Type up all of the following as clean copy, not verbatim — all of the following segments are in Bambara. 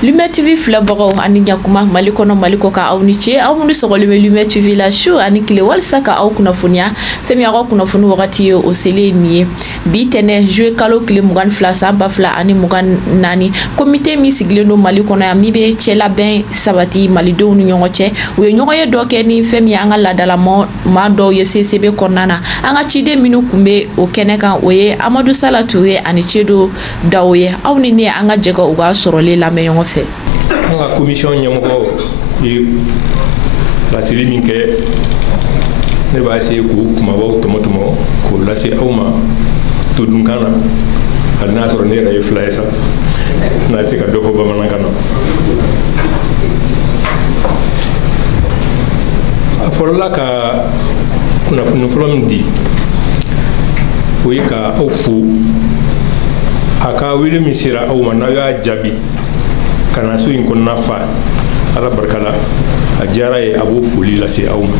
Lumière TV filabagaw ani ɲakuma Mali kɔnɔ Mali kɔ ka aw ni ce aw minnu sɔgɔlen bɛ Lumière TV la su ani tile walisa ka aw kunnafoniya fɛn min aw kunnafoni wagati ye o selen nin ye bi tɛnɛ juillet kalo tile 22 san 2024 comité min sigilen don Mali kɔnɔ yan min bɛ cɛ labɛn sabati malidenw ni ɲɔgɔn cɛ u ye ɲɔgɔn ye dɔ kɛ ni fɛn min an ka ladala maa dɔw ye CCB kɔnɔna na an ka ciden minnu kun bɛ o kɛnɛ kan o ye Amadou Sala Touré ani Cédou Dawo ye aw ni ne an ka jɛgɛ u ka sɔrɔlen lamɛn ɲɔgɔn fɛ. La commission ɲɛmɔgɔ ye laseli min kɛ ne b'a essayer k'o kumabaw tɔmɔ k'o lase aw ma todunkan na hali n'a sɔrɔ ne yɛrɛ ye fila ye sa n'a se ka dɔ fɔ bamanankan na. A fɔlɔla ka kunnafoni fɔlɔ min di o ye ka aw fo a ka wele min sera aw ma n'aw y'a jaabi kana so in kɔnɔna fa ala barika la a diyara ye a b'o foli lase aw ma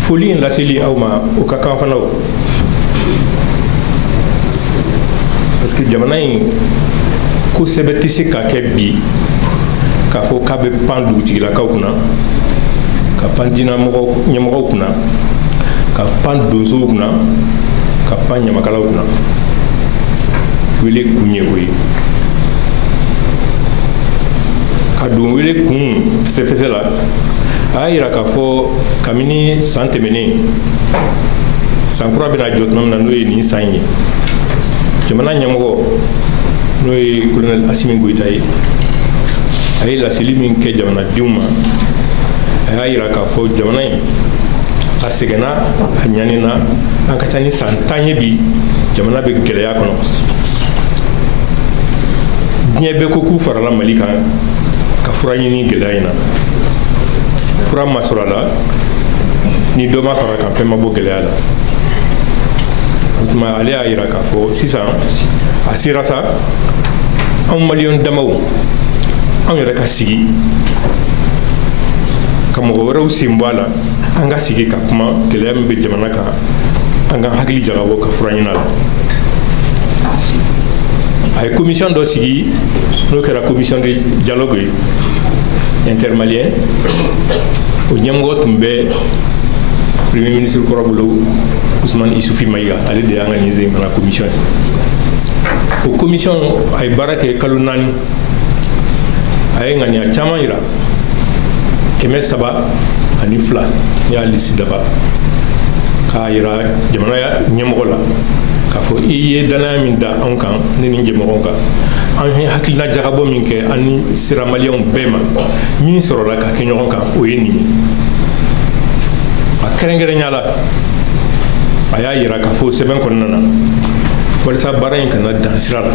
foli in laseli aw ma o ka kan fana o parce que jamana in kosɛbɛ tɛ se ka kɛ bi k'a fɔ k'a bɛ pan dugutigilakaw kunna ka pan diinɛ ɲɛmɔgɔw kunna ka pan donsow kunna ka pan ɲamakalaw kunna wele kun ye o ye ka don wele kun fɛsɛfɛsɛ la a y'a yira k'a fɔ kabini san tɛmɛnen san kura bɛna jɔ tuma min na n'o ye nin san ye jamana ɲɛmɔgɔ n'o ye colonel Asimi Goyita ye a ye laseli min kɛ jamanadenw ma a y'a yira k'a fɔ jamana in a sɛgɛnna a ɲanina an ka ca ni san 10 ye bi jamana bɛ gɛlɛya kɔnɔ diɲɛ bɛɛ ko k'u farala Mali kan ka fura ɲini gɛlɛya in na fura ma sɔrɔ a la ni dɔ ma fara kan fɛn ma bɔ gɛlɛya la o tuma ale y'a yira k'a fɔ sisan a sera sa anw maliyɛn damaw anw yɛrɛ ka sigi ka mɔgɔ wɛrɛw sen bɔ a la an ka sigi ka kuma gɛlɛya min bɛ jamana kan an ka hakili jagabɔ ka fura ɲini a la a ye commission dɔ sigi n'o kɛra commission de dialogue ye intermalien o ɲɛmɔgɔ tun bɛ premier ministre kɔrɔ bolo Ousmane Isufi Mayiga ale de y'an ka ɲɛsen mana commission ye o commission a ye baara kɛ kalo 4 a ye ŋaniya caman yira 302 ni y'a lisi dafa k'a yira jamana ɲɛmɔgɔ la k'a fɔ i ye danaya min da anw kan ne ni jɛmɔgɔw kan an ye hakilina jagabɔ min kɛ an ni sira maliyɛnw bɛɛ ma min sɔrɔla ka kɛ ɲɔgɔn kan o ye nin ye a kɛrɛnkɛrɛnya la a y'a yira k'a fɔ sɛbɛn kɔnɔna na walasa baara in kana dan sira la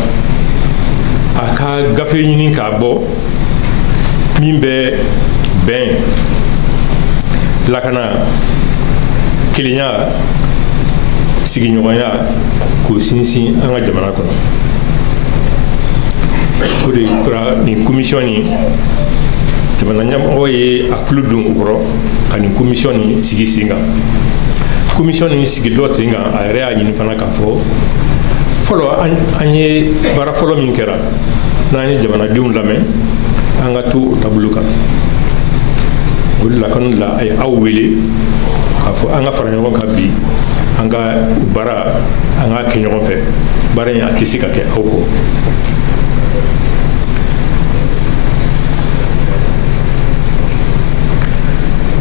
a ka gafe ɲini k'a bɔ min bɛ bɛn lakana kelenya sigiɲɔgɔnya k'o sinsin an ka jamana kɔnɔ o de kɛra nin commission nin jamana ɲɛmɔgɔ ye a tulo don o kɔrɔ ka nin commission nin sigi sen kan commission nin sigi dɔ sen kan a yɛrɛ y'a ɲini fana k'a fɔ fɔlɔ an ye baara fɔlɔ min kɛra n'an ye jamanadenw lamɛn an ka to o taabolo kan o de la kɔni la a ye aw wele k'a fɔ an ka fara ɲɔgɔn kan bi an ka baara an ka kɛ ɲɔgɔn fɛ baara in a tɛ se ka kɛ aw kɔ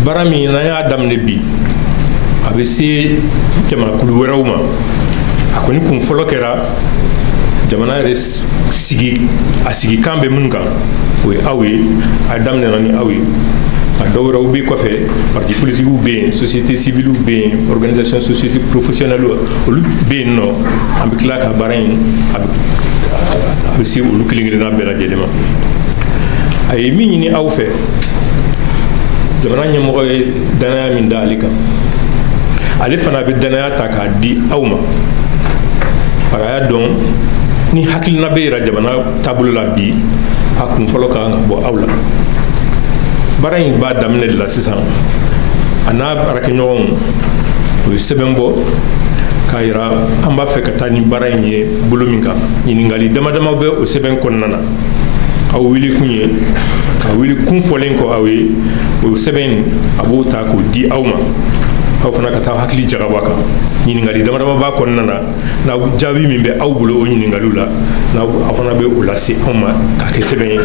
baara min n'an y'a daminɛ bi a bɛ se jamanakulu wɛrɛw ma a kɔni kun fɔlɔ kɛra jamana yɛrɛ sigi kan bɛ minnu kan o ye aw ye a daminɛna ni aw ye a dɔw wɛrɛw bɛ kɔfɛ parti politiques bɛ yen société civile bɛ yen organisation société professionnelle olu bɛ yen nɔ an bɛ tila ka baara in a bɛ se olu kelen-kelenna bɛɛ lajɛlen ma a ye min ɲini aw fɛ jamana ɲɛmɔgɔ ye danaya min da ale kan ale fana bɛ danaya ta k'a di aw ma a y'a dɔn ni hakilina bɛ yira jamana taabolo la bi a kun fɔlɔ ka kan ka bɔ aw la baara in b'a daminɛ de la sisan a n'a baarakɛɲɔgɔnw o ye sɛbɛn bɔ k'a yira an b'a fɛ ka taa ni baara in ye bolo min kan ɲiningali dama dama bɛ o sɛbɛn kɔnɔna na aw wuli kun ye ka wuli kun fɔlen kɔ aw ye o sɛbɛn a b'o ta k'o di aw ma aw fana ka taa hakili jagabɔ a kan ɲiningali dama dama b'a kɔnɔna na n'aw jaabi min bɛ aw bolo o ɲininkaliw la aw fana bɛ o lase anw ma k'a kɛ sɛbɛn ye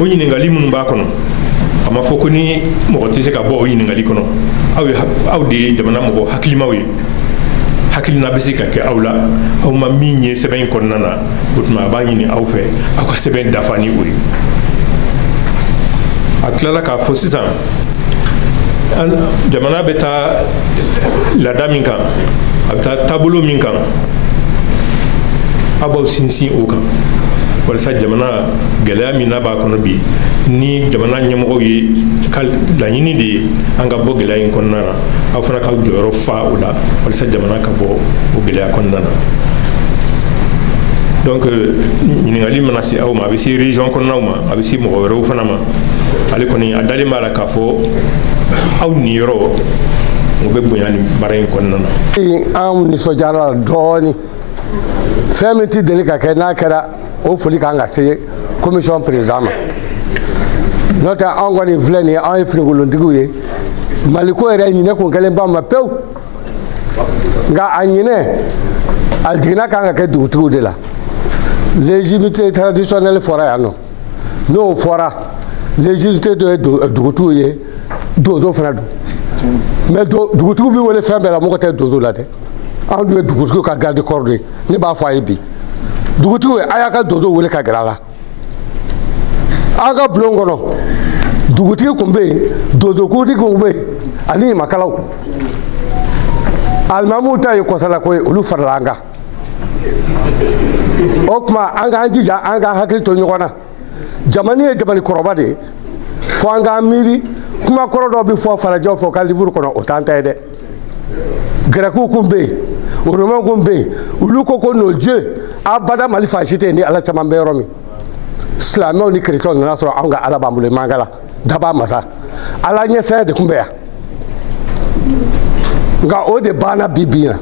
o ɲiningali minnu b'a kɔnɔ a ma fɔ ko ni mɔgɔ tɛ se ka bɔ o ɲiningali kɔnɔ aw de ye jamana mɔgɔ hakilimaw ye hakilina bɛ se ka kɛ aw la aw ma min ye sɛbɛn in kɔnɔna na o tuma a b'a ɲini aw fɛ aw ka sɛbɛn dafa ni o ye a tilala k'a fɔ sisan jamana bɛ taa laada min kan a bɛ taa taabolo min kan aw b'aw sinsin o kan walasa jamana gɛlɛya min n'a b'a kɔnɔ bi ni jamana ɲɛmɔgɔw ye ka laɲini de ye an ka bɔ gɛlɛya in kɔnɔna na aw fana ka jɔyɔrɔ fa o la walasa jamana ka bɔ o gɛlɛya kɔnɔna na donc ɲininkali mana se aw ma a bɛ se région kɔnɔnaw ma a bɛ se mɔgɔ wɛrɛw fana ma ale kɔni a dalen b'a la k'a fɔ aw niyɔrɔ o bɛ bonya nin baara in kɔnɔna na. Anw nisɔndiyara dɔɔni fɛn min tɛ deli ka kɛ n'a kɛra o foli kan ka se commission président ma n'o tɛ anw kɔni filɛ nin ye anw ye finikolontigiw ye Mali ko yɛrɛ ɲinɛ kun kɛlen ba ma pewu nka a ɲinɛ a jiginna kan ka kɛ dugutigiw de la légitimité traditionnelle fɔra yan nɔ n'o fɔra légitimité dɔ ye dugutigiw ye donso fana don mais dugutigiw bɛ wele fɛn bɛɛ la mɔgɔ tɛ donso la dɛ anw dun ye dugutigiw ka garde corps de ye ne b'a fɔ a ye bi dugutigiw a y'a ka donso wele ka gɛrɛ a la an ka bulon kɔnɔ dugutigi tun bɛ yen donsokutigi tun bɛ yen ani ɲamakalaw alimamuw ta ye kɔsalako ye olu farala an kan o tuma an k'an jija an ka hakili to ɲɔgɔn na jamana ye jamana kɔrɔba de ye fo an k'an miiri kuma kɔrɔ dɔw bɛ fɔ farajɛw fɔ ka liburu kɔnɔ o t'an ta ye dɛ gɛrɛkiw kun bɛ yen oromɛw kun bɛ yen olu ko nos dieux abada Mali fan si tɛ yen ni ala caman bɛ yɔrɔ min silamɛw ni kerecɛnw nana sɔrɔ anw ka ala b'an bolo i man kala daba masa ala ɲɛsɛnya de tun bɛ yan nka o de banna bi na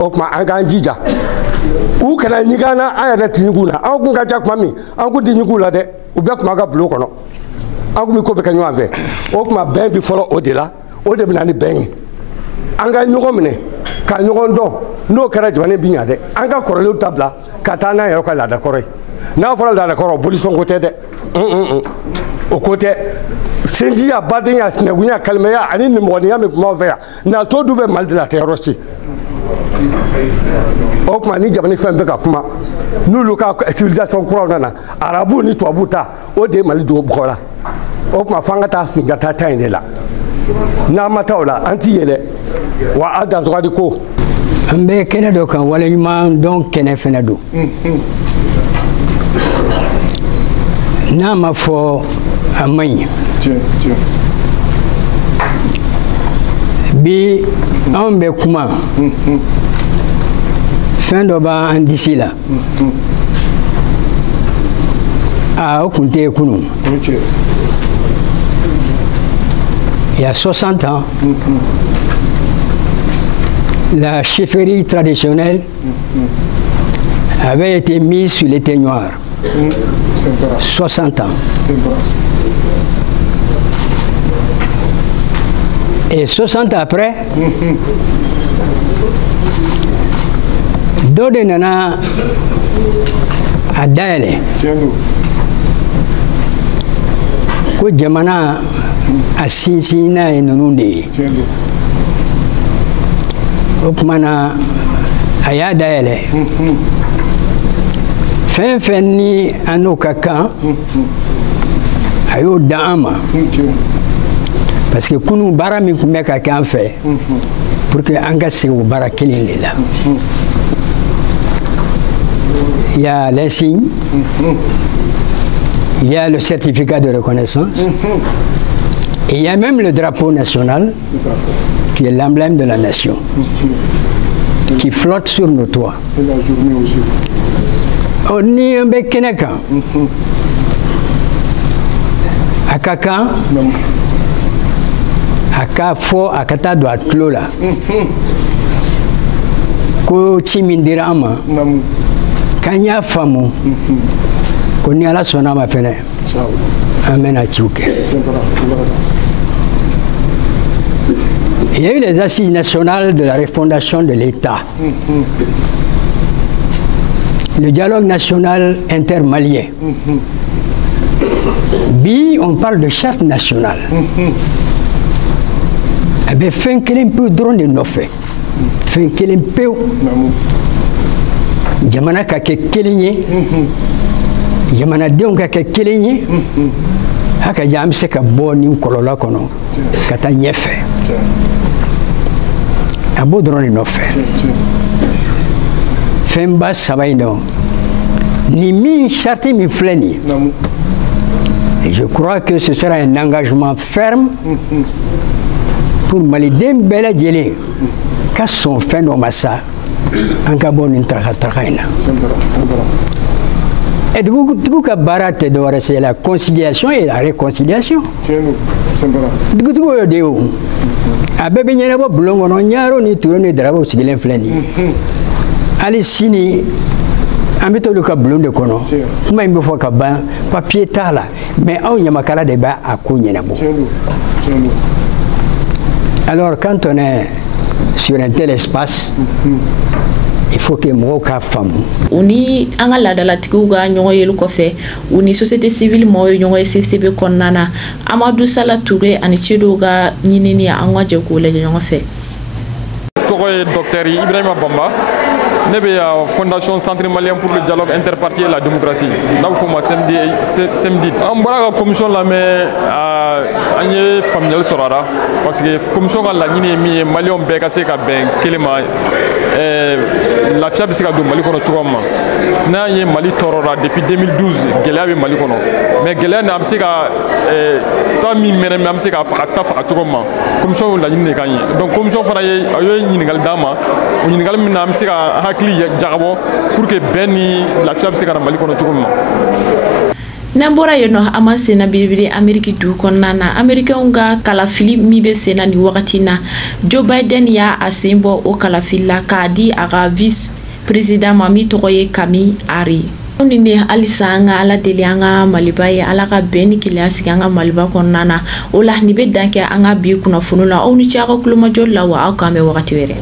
o tuma an k'an jija u kana ɲigan na an yɛrɛ tinigiw na anw kun ka ca tuma min an kun tɛ ɲigiw la dɛ u bɛɛ tun b'an ka bulon kɔnɔ an kun bɛ ko bɛ kɛ ɲɔgɔn fɛ o tuma bɛn bi fɔlɔ o de la o de bɛ na ni bɛn ye an ka ɲɔgɔn minɛ ka ɲɔgɔn dɔn n'o kɛra jamana bi ɲa dɛ an ka kɔrɔlenw ta bila ka taa n'a yɛrɛ ka laada kɔrɔ ye n'a fɔra laada kɔrɔ bolisɔn ko tɛ dɛ o ko tɛ sinjiya badenya sinɛgunya kalimaya ani nimɔgɔniya min tun b'anw fɛ yan natɔ dun bɛ Mali de la a tɛ yɔrɔ si o tuma ni jamana fɛn bɛ ka kuma n'olu ka civilisation kuraw nana arabu ni tubabu ta o de ye Mali don bɔgɔ la o tuma f'an ka taa sigi ka taa ta in de la n'an ma taa o la an t'i yɛlɛ wa a dansɔgɔdi ko an bɛ kɛnɛ dɔ kan waleɲuman dɔn kɛnɛ fɛnɛ don n'a ma fɔ a man ɲi bi anw bɛ kuma fɛn dɔ b'an disi la o tun tɛ yen kunun il y a 60 ans la chefferie traditionnelle avait été mise sur les teignoirs. 60 ans. Et 60 ans après, dɔ de nana a dayɛlɛ ko jamana a sinsin n'a ye ninnu de ye o tuma na a y'a dayɛlɛ fɛn fɛn ni an n'o ka kan a y'o da an ma parce que kunun baara min tun bɛ ka kɛ an fɛ pour que an ka segin o baara kelen de la il y a l'insigne, il y a le certificat de reconnaissance et il y a même le drapeau national qui est l'emblème de la nation qui flotte sur nos toits. Et la journée aussi. On y est un peu Keneka. À Kaka, a k'a fɔ a ka taa don a tulo la ko ci min dira an ma k'an y'a faamu ko ni Ala sɔnna a ma fɛnɛ an bɛna ciw kɛ. Il y a eu les assises nationales de la refondation de l'État. Le dialogue national intermalien. Bi, on parle de charte nationale. Eh bien, fin kelen peu drone de nofé. Fin kelen peu. Jamana ka ke kelinye. Jamana denw ka ke kelinye. Haka jam se ka bɔ ni kɔlɔlɔ kɔnɔ ka taa ɲɛfɛ. A b'o dɔrɔn de nɔfɛ. Fɛnba saba in dɔn. Ni min charte min filɛ nin ye. Et je crois que ce sera un engagement ferme pour maliden bɛɛ lajɛlen ka sɔn fɛn dɔ ma sa an ka bɔ nin taraka in na. Et dugu ka baara tɛ dɔ wɛrɛ c'est la conciliation et la réconciliation. Dugutigiw y'o de ye o. A bɛɛ bɛ ɲɛnabɔ bulon kɔnɔ ɲaaro ni turo ni darabaw sigilen filɛ nin ye. Hali sini an bɛ t'olu ka bulon de kɔnɔ kuma in bɛ fɔ ka ban papier t'a la mais aw ɲamakala de b'a ko ɲɛnabɔ. Alors quand on est sur un tel espace il faut que mɔgɔw k'a faamu. U ni an ka laadalatigiw ka ɲɔgɔn yeli kɔfɛ u ni société civile mɔgɔw ye ɲɔgɔn ye CCB kɔnɔna na Amadou Sala Touré ani Cédou ka ɲinini an ka jɛ k'o lajɛ ɲɔgɔn fɛ. Tɔgɔ ye Docteur Ibrahima Bamba. Ne bɛ Fondation Centre Malien pour le dialogue interparti et la démocratie n'a bɛ fɔ o ma CMDI. An bɔra ka commission lamɛn an ye faamuyali sɔrɔ a la parce que commission ka laɲini ye min ye maliyɛnw bɛɛ ka se ka bɛn kelen ma lafiya bɛ se ka don Mali kɔnɔ cogoya min na n'an ye Mali tɔɔrɔra depuis 2012 gɛlɛya bɛ Mali kɔnɔ mais gɛlɛya nin a bɛ se ka taa min mɛnɛ an bɛ se ka ta faga cogo min ma commission y'o laɲini de kan ye donc commission fana ye a ye ɲininkali d'an ma o ɲininkali min na an bɛ se ka hakili jagabɔ pour que bɛn ni lafiya bɛ se ka na Mali kɔnɔ cogo min na. N'an bɔra yen nɔ an ma senna biribiri Amérique dugu kɔnɔna na Américains ka kalafili min bɛ senna nin wagati na Joe Biden y'a sen bɔ o kalafili la k'a di a ka vice président ma min tɔgɔ ye Kamala Harris. Ni ne halisa an ka Ala deli an ka Maliba ye Ala ka bɛn ni kelenya sigi an ka Maliba kɔnɔna na o la nin bɛ dan kɛ an ka bi kunnafoni la aw ni ce aw ka kulomajɔ la wa aw k'an bɛ wagati wɛrɛ.